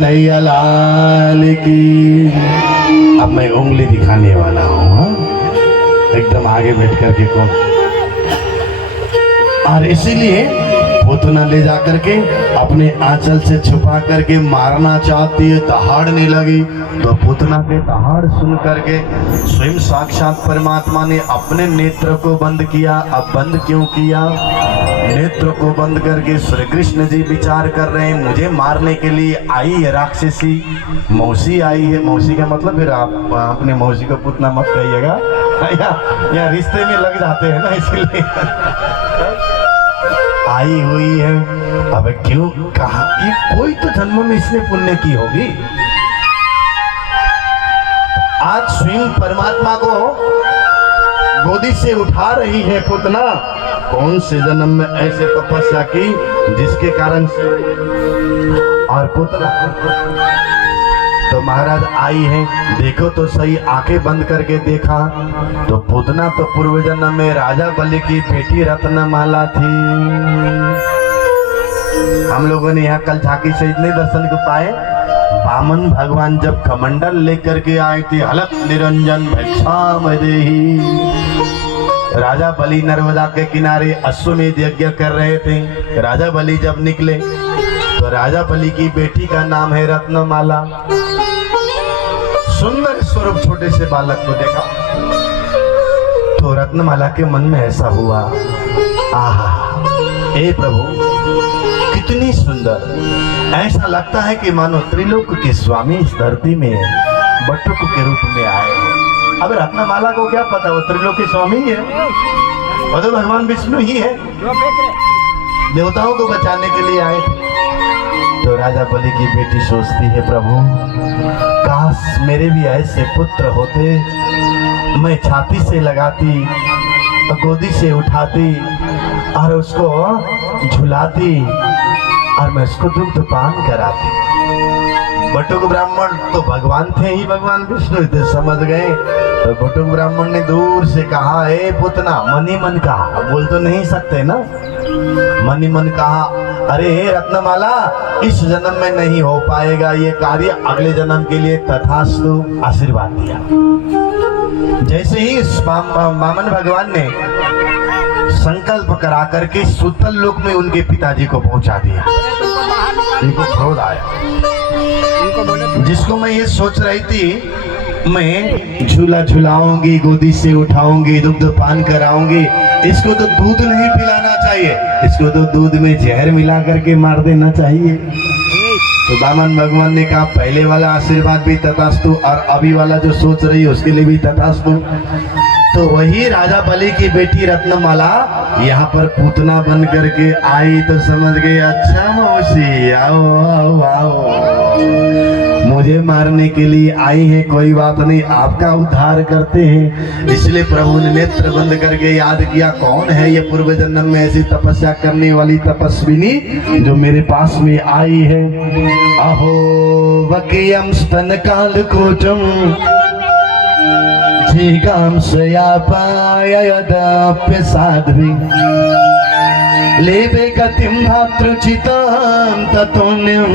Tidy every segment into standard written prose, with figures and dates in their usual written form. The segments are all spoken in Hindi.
नैया लाल की। अब मैं उंगली दिखाने वाला हूँ, हाँ? एकदम आगे बैठ करके कौन, और इसीलिए पुतना ले जा करके अपने आंचल से छुपा करके मारना चाहती है, दहाड़ने लगी। तो पुतना के दहाड़ सुन करके स्वयं साक्षात परमात्मा ने अपने नेत्र को बंद किया। अब बंद क्यों किया? नेत्र को बंद करके श्री कृष्ण जी विचार कर रहे हैं, मुझे मारने के लिए आई है राक्षसी, मौसी आई है। मौसी का मतलब फिर आप अपने मौसी को पुतना मत कहिएगा, या रिश्ते में लग जाते हैं ना, इसलिए आई हुई है। अब क्यों कहा कि कोई तो जन्म में इसने पुण्य की होगी। आज स्वयं परमात्मा को गोदी से उठा रही है पुतना। कौन से जन्म में ऐसे तपस्या की जिसके कारण से, और पुतना तो महाराज आई है। देखो तो सही, आंखें बंद करके देखा तो पुतना तो पूर्व जन्म में राजा बलि की बेटी रत्नमाला थी। हम लोगों ने यहाँ कल झांकी से इतने दर्शन को पाए। वामन भगवान जब कमंडल लेकर के आए थे, हलक निरंजन भिक्षाम देहि। राजा बलि नर्मदा के किनारे अश्वमेध यज्ञ कर रहे थे। राजा बलि जब निकले तो राजा बलि की बेटी का नाम है रत्नमाला। सुंदर स्वरूप छोटे से बालक को देखा तो रत्नमाला के मन में ऐसा हुआ, आहा हे प्रभु कितनी सुंदर। ऐसा लगता है कि मानो त्रिलोक के स्वामी इस धरती में बटुक के रूप में आए। अब रत्नमाला को क्या पता, वो त्रिलोक के स्वामी ही है, वो तो भगवान विष्णु ही है, देवताओं को बचाने के लिए आए थे। तो राजा बलि की बेटी सोचती है, प्रभु काश मेरे भी ऐसे पुत्र होते, मैं छाती से लगाती, गोदी से उठाती और उसको झुलाती और मैं उसको दुग्ध पान कराती। बटुक ब्राह्मण तो भगवान थे ही, भगवान विष्णु थे, समझ गए। तो बटुक ब्राह्मण ने दूर से कहा, हे पुतना, मनी मन कहा, बोल तो नहीं सकते ना, मनी मन कहा, अरे हे रत्नमाला इस जन्म में नहीं हो पाएगा ये कार्य, अगले जन्म के लिए तथास्तु, आशीर्वाद दिया। जैसे ही वामन भगवान ने संकल्प करा करके सुतल लोक में उनके पिताजी को पहुंचा दिया, उनको क्रोध आया। जिसको मैं ये सोच रही थी, मैं झूला झुलाऊंगी, गोदी से उठाऊंगी, दुग्ध पान कराऊंगी, इसको तो दूध नहीं पिलाना चाहिए, इसको तो दूध में जहर मिला करके मार देना चाहिए। तो वामन भगवान ने कहा, पहले वाला आशीर्वाद भी तथास्तु और अभी वाला जो सोच रही है उसके लिए भी तथास्तु। तो वही राजा बलि की बेटी रत्नमाला यहाँ पर पूतना बन करके आई तो समझ गई, अच्छा मौसी आओ आओ आओ, मुझे मारने के लिए आई है, कोई बात नहीं, आपका उद्धार करते हैं। इसलिए प्रभु ने नेत्र बंद करके याद किया, कौन है ये पूर्व जन्म में ऐसी तपस्या करने वाली तपस्विनी जो मेरे पास में आई है। अहो वकीयम स्तन काल कोटम जीगाम सयापायदाप्य साध्वी लेवे गतिम भातृचितां ततोन्यम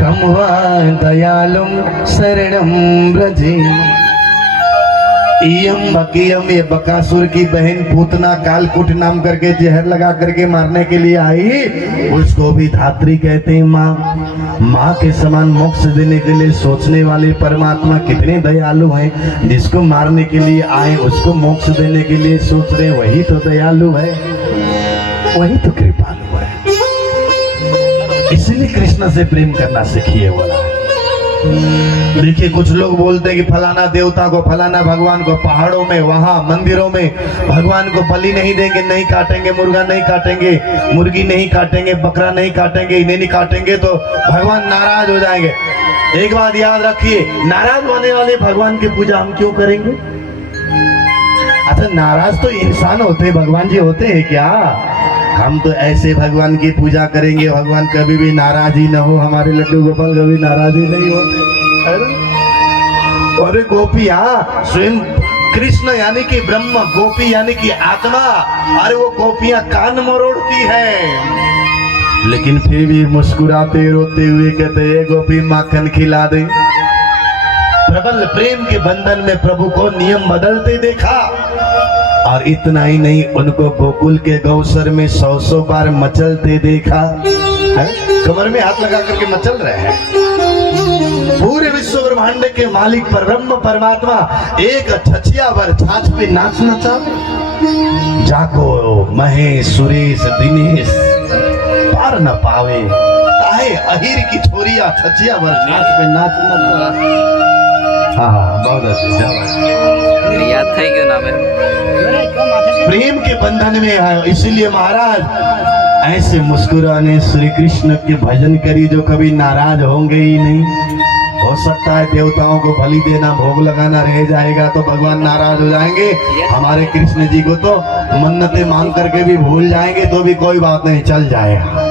कमवा दयालुम शरणम ब्रजे। इयम बकीयम, ये बकासुर की बहन पूतना कालकूट नाम करके जहर लगा करके मारने के लिए आई, उसको भी धात्री कहते हैं। माँ के समान मोक्ष देने के लिए सोचने वाले परमात्मा कितने दयालु हैं। जिसको मारने के लिए आए उसको मोक्ष देने के लिए सोच रहे, वही तो दयालु है, वही तो कृपालु है। इसीलिए कृष्ण से प्रेम करना सीखिए बोला। देखिए कुछ लोग बोलते हैं कि फलाना देवता को, फलाना भगवान को, पहाड़ों में, वहां मंदिरों में भगवान को बलि नहीं देंगे, नहीं काटेंगे, मुर्गा नहीं काटेंगे, मुर्गी नहीं काटेंगे, बकरा नहीं काटेंगे, इन्हें नहीं काटेंगे तो भगवान नाराज हो जाएंगे। एक बात याद रखिए, नाराज होने वाले भगवान की पूजा हम क्यों करेंगे? अच्छा नाराज तो इंसान होते, भगवान जी होते हैं क्या? हम तो ऐसे भगवान की पूजा करेंगे, भगवान कभी भी नाराज ही ना हो। हमारे लड्डू गोपाल कभी नाराज ही नहीं होते। अरे गोपियां स्वयं कृष्ण यानी कि ब्रह्म, गोपी यानी कि आत्मा, अरे वो गोपियां कान मरोड़ती है। लेकिन फिर भी मुस्कुराते रोते हुए कहते हैं गोपी माखन खिला दे। प्रबल प्रेम के बंधन में प्रभु को नियम बदलते देखा, और इतना ही नहीं, उनको गोकुल के गौसर में 100 बार मचलते देखा। कमर में हाथ लगा करके मचल रहे हैं। पूरे विश्व ब्रह्मांड के मालिक पर ब्रह्म परमात्मा एक छछिया भर छाछ पे नाच नचा। जाको महेश सुरेश दिनेश पार न पावे, ताहे अहिर की छोरिया छछिया भर छाछ पे नाच नचा। हाँ, बहुत अच्छा याद था क्यों नाम है? प्रेम के बंधन में है, इसीलिए महाराज ऐसे मुस्कुराने श्री कृष्ण के भजन करी जो कभी नाराज होंगे ही नहीं। हो सकता है देवताओं को बलि देना, भोग लगाना रह जाएगा तो भगवान नाराज हो जाएंगे। हमारे कृष्ण जी को तो मन्नतें मांग करके भी भूल जाएंगे तो भी कोई बात नहीं, चल जाएगा।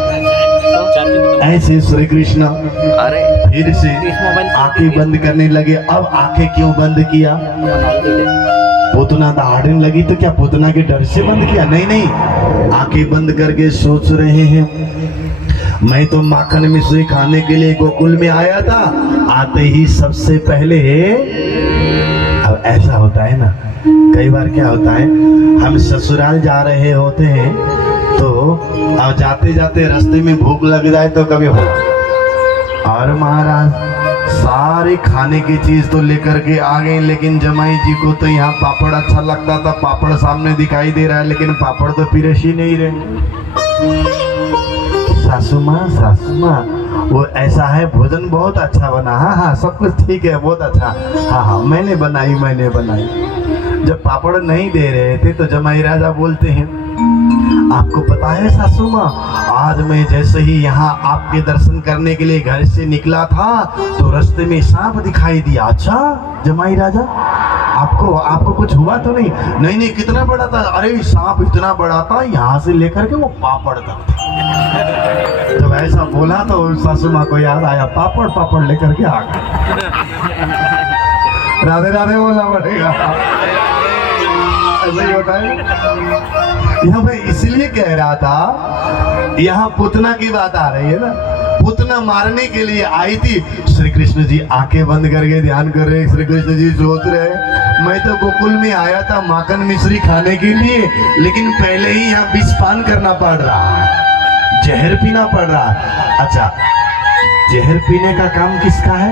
ऐसे श्री कृष्ण फिर से आंखें बंद करने लगे। अब आंखें क्यों बंद किया? पूतना दहाड़ने लगी तो क्या पूतना के डर से बंद किया? नहीं नहीं, आंखें बंद करके सोच रहे हैं, मैं तो माखन मिश्री खाने के लिए गोकुल में आया था, आते ही सबसे पहले। अब ऐसा होता है ना, कई बार क्या होता है, हम ससुराल जा रहे होते हैं तो अब जाते जाते रास्ते में भूख लग जाए तो कभी हो, और महाराज सारे खाने की चीज तो लेकर के आ गए, लेकिन जमाई जी को तो यहाँ पापड़ अच्छा लगता था, पापड़ सामने दिखाई दे रहा है लेकिन पापड़ तो पिरस ही नहीं रहे। सासू माँ वो ऐसा है, भोजन बहुत अच्छा बना। हाँ हाँ, सब कुछ ठीक है, बहुत अच्छा। हाँ हाँ, मैंने बनाई। जब पापड़ नहीं दे रहे थे तो जमाई राजा बोलते हैं, आपको पता है सासू माँ, आज मैं जैसे ही यहाँ आपके दर्शन करने के लिए घर से निकला था तो रास्ते में सांप दिखाई दिया। अच्छा जमाई राजा, आपको कुछ हुआ तो नहीं? नहीं, कितना बड़ा था? अरे सांप इतना बड़ा था, यहाँ से लेकर के वो पापड़ तक। जब ऐसा बोला तो सासू माँ को याद आया, पापड़ लेकर के आ गए। राधे राधे बोलना पड़ेगा, ऐसा ही होता है। यहाँ मैं इसलिए कह रहा था, यहाँ पुतना की बात आ रही है ना, पुतना मारने के लिए आई थी। श्री कृष्ण जी आंखें बंद करके ध्यान कर रहे। श्री कृष्ण जी सोच रहे, मैं तो गोकुल में आया था माखन मिश्री खाने के लिए, लेकिन पहले ही यहाँ विषपान करना पड़ रहा है, जहर पीना पड़ रहा है। अच्छा, जहर पीने का काम किसका है?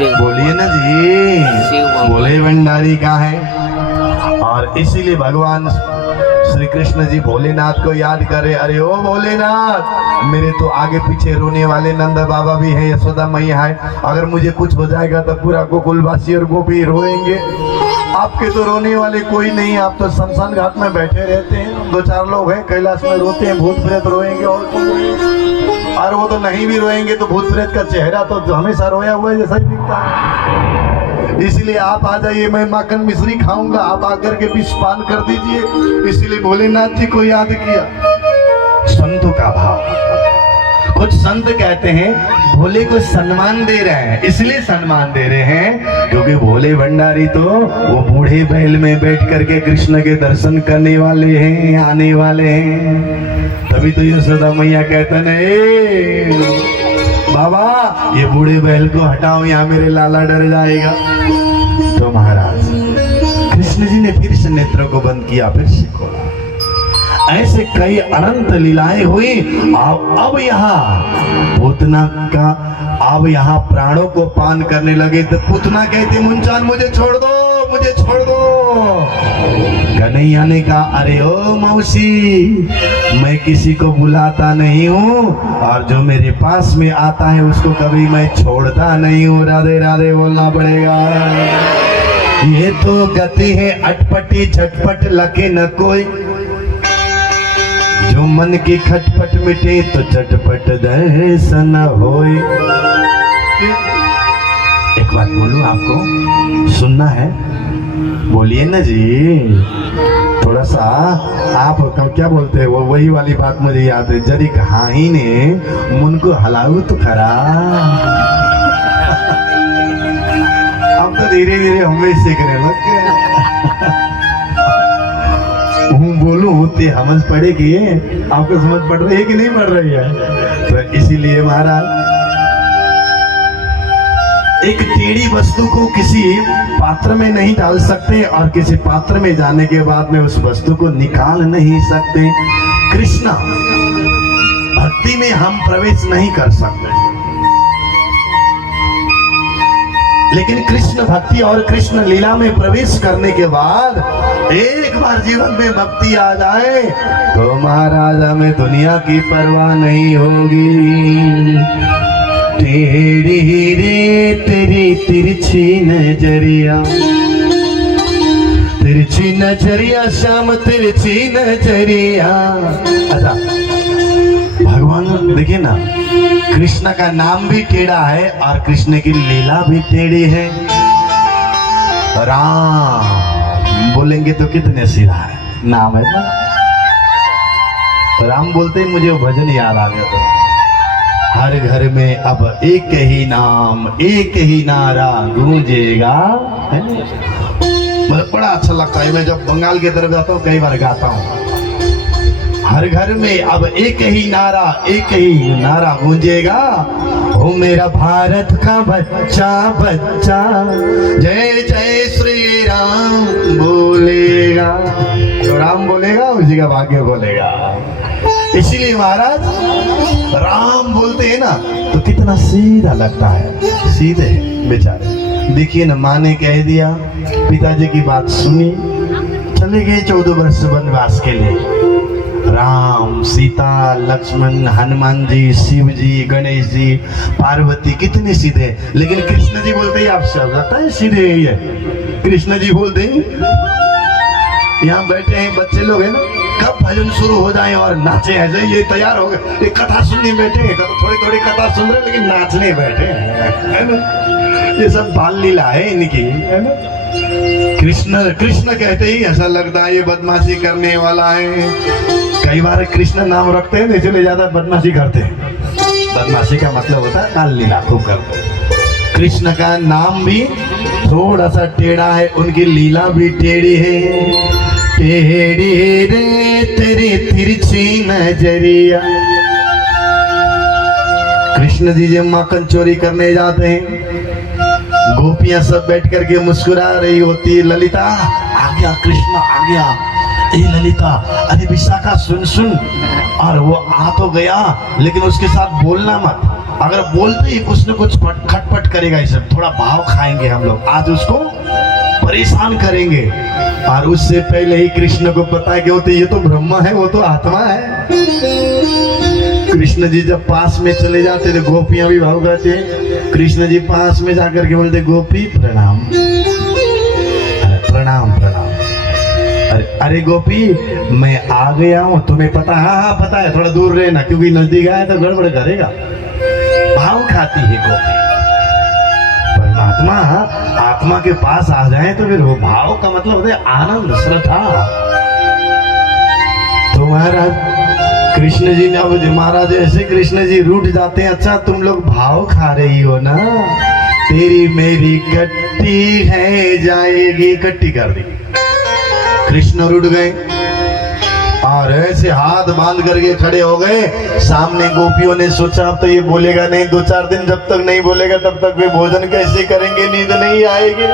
बोलिए ना जी, बोले भंडारी का है। और इसीलिए भगवान श्री कृष्ण जी भोलेनाथ को याद करे, अरे ओ भोलेनाथ, मेरे तो आगे पीछे रोने वाले नंद बाबा भी हैं, यशोदा मैया है, अगर मुझे कुछ हो जाएगा तो पूरा गोकुलवासी और गोपी रोएंगे। आपके तो रोने वाले कोई नहीं, आप तो शमशान घाट में बैठे रहते हैं, 2-4 लोग हैं कैलाश में रोते हैं, भूत प्रेत रोएंगे और और वो तो नहीं भी रोएंगे तो भूत प्रेत का चेहरा तो हमेशा रोया हुआ है जैसा ही दिखता है। इसलिए आप आ जाइए, मैं माखन मिश्री खाऊंगा, आप आकर के विषपान कर दीजिए। इसीलिए भोलेनाथ जी को याद किया। संतों का भाव, कुछ संत कहते हैं भोले को सम्मान दे रहे हैं, इसलिए सम्मान दे रहे हैं क्योंकि भोले भंडारी तो वो बूढ़े बैल में बैठ करके कृष्ण के दर्शन करने वाले हैं, आने वाले हैं। तभी तो यशोदा मैया कहते हैं, बाबा ये बूढ़े बैल को हटाओ, यहाँ मेरे लाला डर जाएगा। तो महाराज कृष्ण जी ने फिर से नेत्रों को बंद किया, फिर से खोला। ऐसे कई अनंत लीलाएं हुई। अब यहाँ पूतना का, अब यहाँ प्राणों को पान करने लगे तो पूतना कहती, मुंचान मुझे छोड़ दो, मुझे छोड़ दो। कन्हैया ने कहा, अरे ओ मौसी, मैं किसी को बुलाता नहीं हूँ और जो मेरे पास में आता है उसको कभी मैं छोड़ता नहीं हूँ। राधे राधे बोलना पड़ेगा। ये तो गति है अटपटी, झटपट लगे न कोई, जो मन की खटपट मिटे तो चटपट दर्शन होए। एक बात बोलूं, आपको सुनना है? बोलिए ना जी। थोड़ा सा आप क्या बोलते हैं, वो वही वाली बात मुझे याद है, जरी कहानी ने मन को हलाऊ तो खरा। अब तो धीरे धीरे हम भी सीखने लग गए। हूँ बोलूं ते समझ पड़ेगी, आपको समझ पड़ रही है कि नहीं पड़ रही है? तो इसीलिए महाराज एक टेढ़ी वस्तु को किसी पात्र में नहीं डाल सकते और किसी पात्र में जाने के बाद में उस वस्तु को निकाल नहीं सकते। कृष्ण भक्ति में हम प्रवेश नहीं कर सकते, लेकिन कृष्ण भक्ति और कृष्ण लीला में प्रवेश करने के बाद एक बार जीवन में भक्ति आ जाए तो महाराज हमें दुनिया की परवाह नहीं होगी। तेरी रे तेरी तिरछी नजरिया, तिरछी नजरिया श्याम तिरछी नजरिया। अच्छा भगवान देखिए ना, कृष्ण का नाम भी टेढ़ा है और कृष्ण की लीला भी टेढ़ी है। राम बोलेंगे तो कितने सीधा है, नाम है ना। राम बोलते ही मुझे वो भजन याद आ गया था, हर घर में अब एक ही नाम एक ही नारा गूंजेगा। मुझे बड़ा अच्छा लगता है, मैं जब बंगाल की तरफ जाता हूँ कई बार गाता हूँ, हर घर में अब एक ही नारा गूंजेगा, ओ मेरा भारत का बच्चा बच्चा जय जय श्री राम बोलेगा। जो राम बोलेगा उसी का भाग्य बोलेगा। इसीलिए महाराज राम बोलते हैं ना तो कितना सीधा लगता है, सीधे बेचारे। देखिए ना, माँ ने कह दिया, पिताजी की बात सुनी, चले गए 14 वर्ष वनवास के लिए। राम सीता लक्ष्मण हनुमान जी शिव जी गणेश जी पार्वती कितने सीधे, लेकिन कृष्ण जी बोलते ही आप सब लगता है सीधे ही है। कृष्ण जी बोलते ही यहाँ बैठे हैं बच्चे लोग है ना, कब भजन शुरू हो जाए और नाचे ऐसे ये तैयार हो गए, ये कथा सुनने बैठे हैं, थोड़ी थोड़ी कथा सुन रहे लेकिन नाचने बैठे हैं ना। ये सब बाल लीला है इनकी, है ना। कृष्ण कृष्ण कहते ही ऐसा लगता है ये बदमाशी करने वाला है। कई बार कृष्ण नाम रखते हैं इसलिए ज्यादा बदमाशी करते हैं। बदमाशी का मतलब होता है बाल लीला खूब करते हैं। कृष्ण का नाम भी थोड़ा सा टेढ़ा है, उनकी लीला भी टेढ़ी है। टेढ़ी रे तेरी तिरछी नजरिया। कृष्ण जी जब माखन चोरी करने जाते हैं, गोपियां सब बैठ करके मुस्कुरा रही होती है। ललिता आ गया, कृष्ण आ गया, ए ललिता, अरे विशाखा सुन सुन। और वो आ तो गया लेकिन उसके साथ बोलना मत, अगर बोलते ही कुछ न कुछ खटपट करेगा, इसे थोड़ा भाव खाएंगे हम लोग, आज उसको परेशान करेंगे। और उससे पहले ही कृष्ण को पता है कि वो तो ये तो ब्रह्मा है, वो तो आत्मा है। कृष्ण जी जब पास में चले जाते थे, गोपियां भी भाव गाते, कृष्ण जी पास में जाकर के बोलते, गोपी प्रणाम। प्रणाम प्रणाम। अरे गोपी मैं आ गया हूँ, तुम्हें पता? हाँ पता है, थोड़ा दूर रहना क्योंकि नजदीक आए तो गड़बड़ करेगा। भाव खाती है गोपी। परमात्मा आत्मा के पास आ जाए तो फिर वो भाव का मतलब होता है आनंद श्रद्धा। तो महाराज कृष्ण जी ने, अब महाराज ऐसे कृष्ण जी रूठ जाते हैं, अच्छा तुम लोग भाव खा रही हो ना, तेरी मेरी कट्टी है जाएगी, कट्टी कर दी। कृष्ण रुठ गए और ऐसे हाथ बांध करके खड़े हो गए। सामने गोपियों ने सोचा अब तो ये बोलेगा नहीं, 2-4 दिन जब तक नहीं बोलेगा तब तक वे भोजन कैसे करेंगे, नींद नहीं आएगी।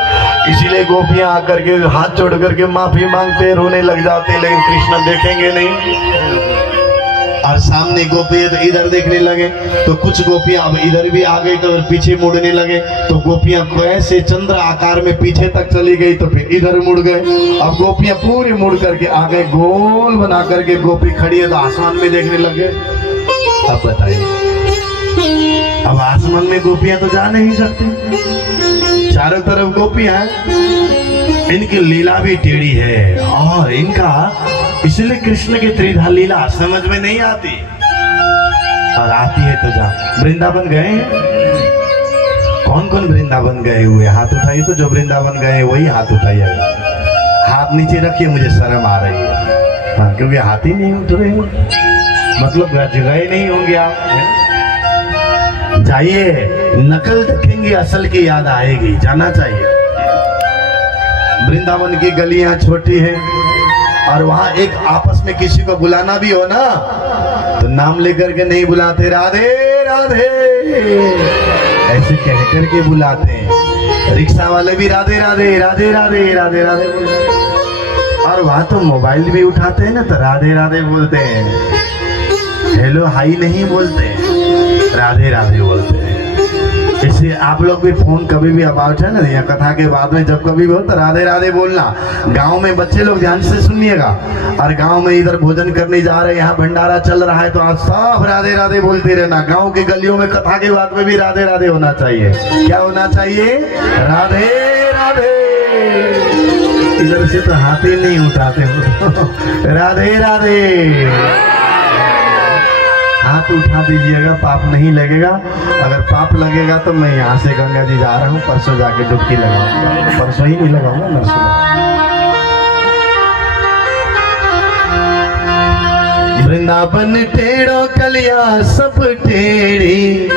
इसीलिए गोपियां आकर के हाथ जोड़ करके माफी मांगते, रोने लग जाते, लेकिन कृष्ण देखेंगे नहीं। और सामने गोपी तो इधर देखने लगे, तो कुछ गोपियां अब इधर भी आ गई तो पीछे मुड़ने लगे, तो गोपियां ऐसे चंद्र आकार में पीछे तक चली गई तो फिर इधर मुड़ गए। अब गोपियां पूरी मुड़ करके आ गए, गोल बना करके गोपी खड़ी है तो आसमान में देखने लगे। अब बताइए, अब आसमान में गोपियां तो जा नहीं सकती, चारों तरफ गोपियां, इनकी लीला भी टेढ़ी है और इनका इसलिए कृष्ण की त्रिधा लीला समझ में नहीं आती, और आती है तो जा। वृंदावन गए हैं? कौन कौन वृंदावन गए हुए हाथ उठाइए, तो जो वृंदावन गए वही हाथ उठाइए। हाथ नीचे रखिए, मुझे शर्म आ रही है क्योंकि हाथ ही नहीं उठ रहे, मतलब गए नहीं होंगे आप। जाइए, नकल देखेंगे असल की याद आएगी, जाना चाहिए। वृंदावन की गलियां छोटी हैं, और वहां एक आपस में किसी को बुलाना भी हो ना तो नाम लेकर के नहीं बुलाते, राधे राधे ऐसे कह करके बुलाते हैं। रिक्शा वाले भी राधे राधे राधे राधे राधे राधे बोलते हैं। और वहां तो मोबाइल भी उठाते हैं ना तो राधे राधे बोलते हैं, हेलो हाई नहीं बोलते, राधे राधे बोलते हैं। इसलिए आप लोग भी फोन कभी भी अबाउट है ना या कथा के बाद में जब कभी भी हो तो राधे राधे बोलना। गांव में बच्चे लोग ध्यान से सुनिएगा, और गांव में इधर भोजन करने जा रहे हैं, यहाँ भंडारा चल रहा है तो आज सब राधे राधे बोलते रहना। गांव के गलियों में कथा के बाद में भी राधे राधे होना चाहिए। क्या होना चाहिए? राधे राधे। इधर से तो हाथ ही नहीं उठाते हो। राधे राधे हाथ उठा दीजिएगा, पाप नहीं लगेगा। अगर पाप लगेगा तो मैं यहाँ से गंगा जी जा रहा हूँ, परसों जाके डुबकी लगाऊंगा। परसों ही नहीं लगाऊंगा, नरसों। वृंदावन टेढ़ो कलिया सब टेढ़ी,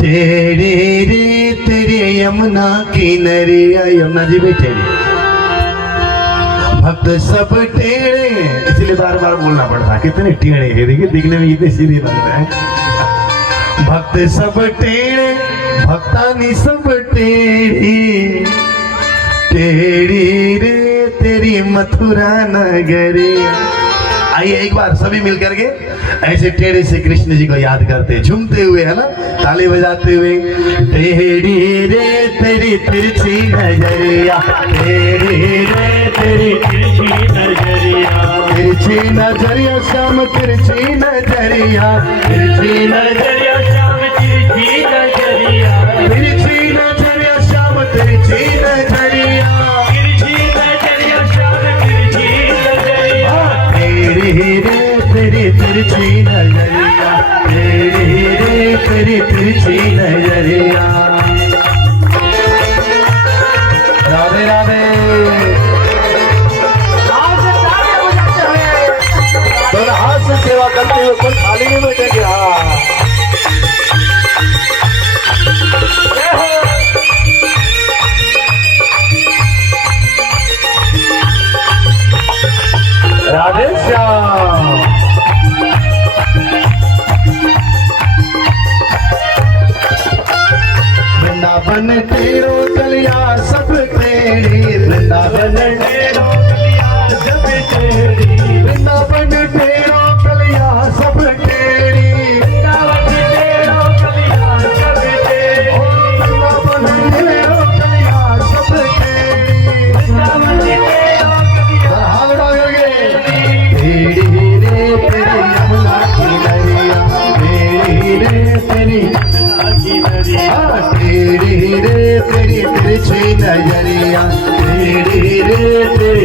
टेढ़ी रे तेरे यमुना किनारे। यमुना जी भी टेढ़ी, भक्त सब टेढ़े, इसलिए बार बार बोलना पड़ता है। कितने टेढ़े हैं, देखिए दिखने में इतने सीधे लग रहे हैं। भक्त सब टेढ़े, भक्तानी सब टेढ़ी, टेढ़ी रे तेरी मथुरा नगरी। आइए एक बार सभी मिलकर के ऐसे टेढ़े से कृष्ण जी को याद करते, झूमते हुए, है ना, ताली बजाते हुए। टेढ़ी रे तेरी तिरछी नजरिया, टेढ़ी रे तेरी तिरछी नजरिया, तिरछी नजरिया श्याम तिरछी नजरिया, तिरछी नजरिया श्याम तिरछी नजरिया, तिरछी नजरिया श्याम तिरछी नजरिया, तिरछी नजरिया श्याम तिरछी नजरिया। तेरी रे तेरी तिरछी नजरिया, तेरी रे तेरी तिरछी नजरिया। राधे राधे। दोनों हाथ से सेवा करते हुए कोई खाली नहीं बैठेंगे। राधे श्याम। वृंदावन टेढ़ो कलिया सब टेढ़ी, वृंदावन टेढ़ो कलिया सब टेढ़ी, वृंदावन टेढ़ो कलिया सब टेढ़ी, वृंदावन टेढ़ो कलिया सब टेढ़ी, वृंदावन टेढ़ो कलिया सब टेढ़ी, वृंदावन टेढ़ो कलिया। हाथ उठाओगे। टेढ़ी रे तेरी यमुना किनारिया, टेढ़ी रे तेरी टेढ़ी रे तेरी तिरछी नजरिया, टेढ़ी रे तेरी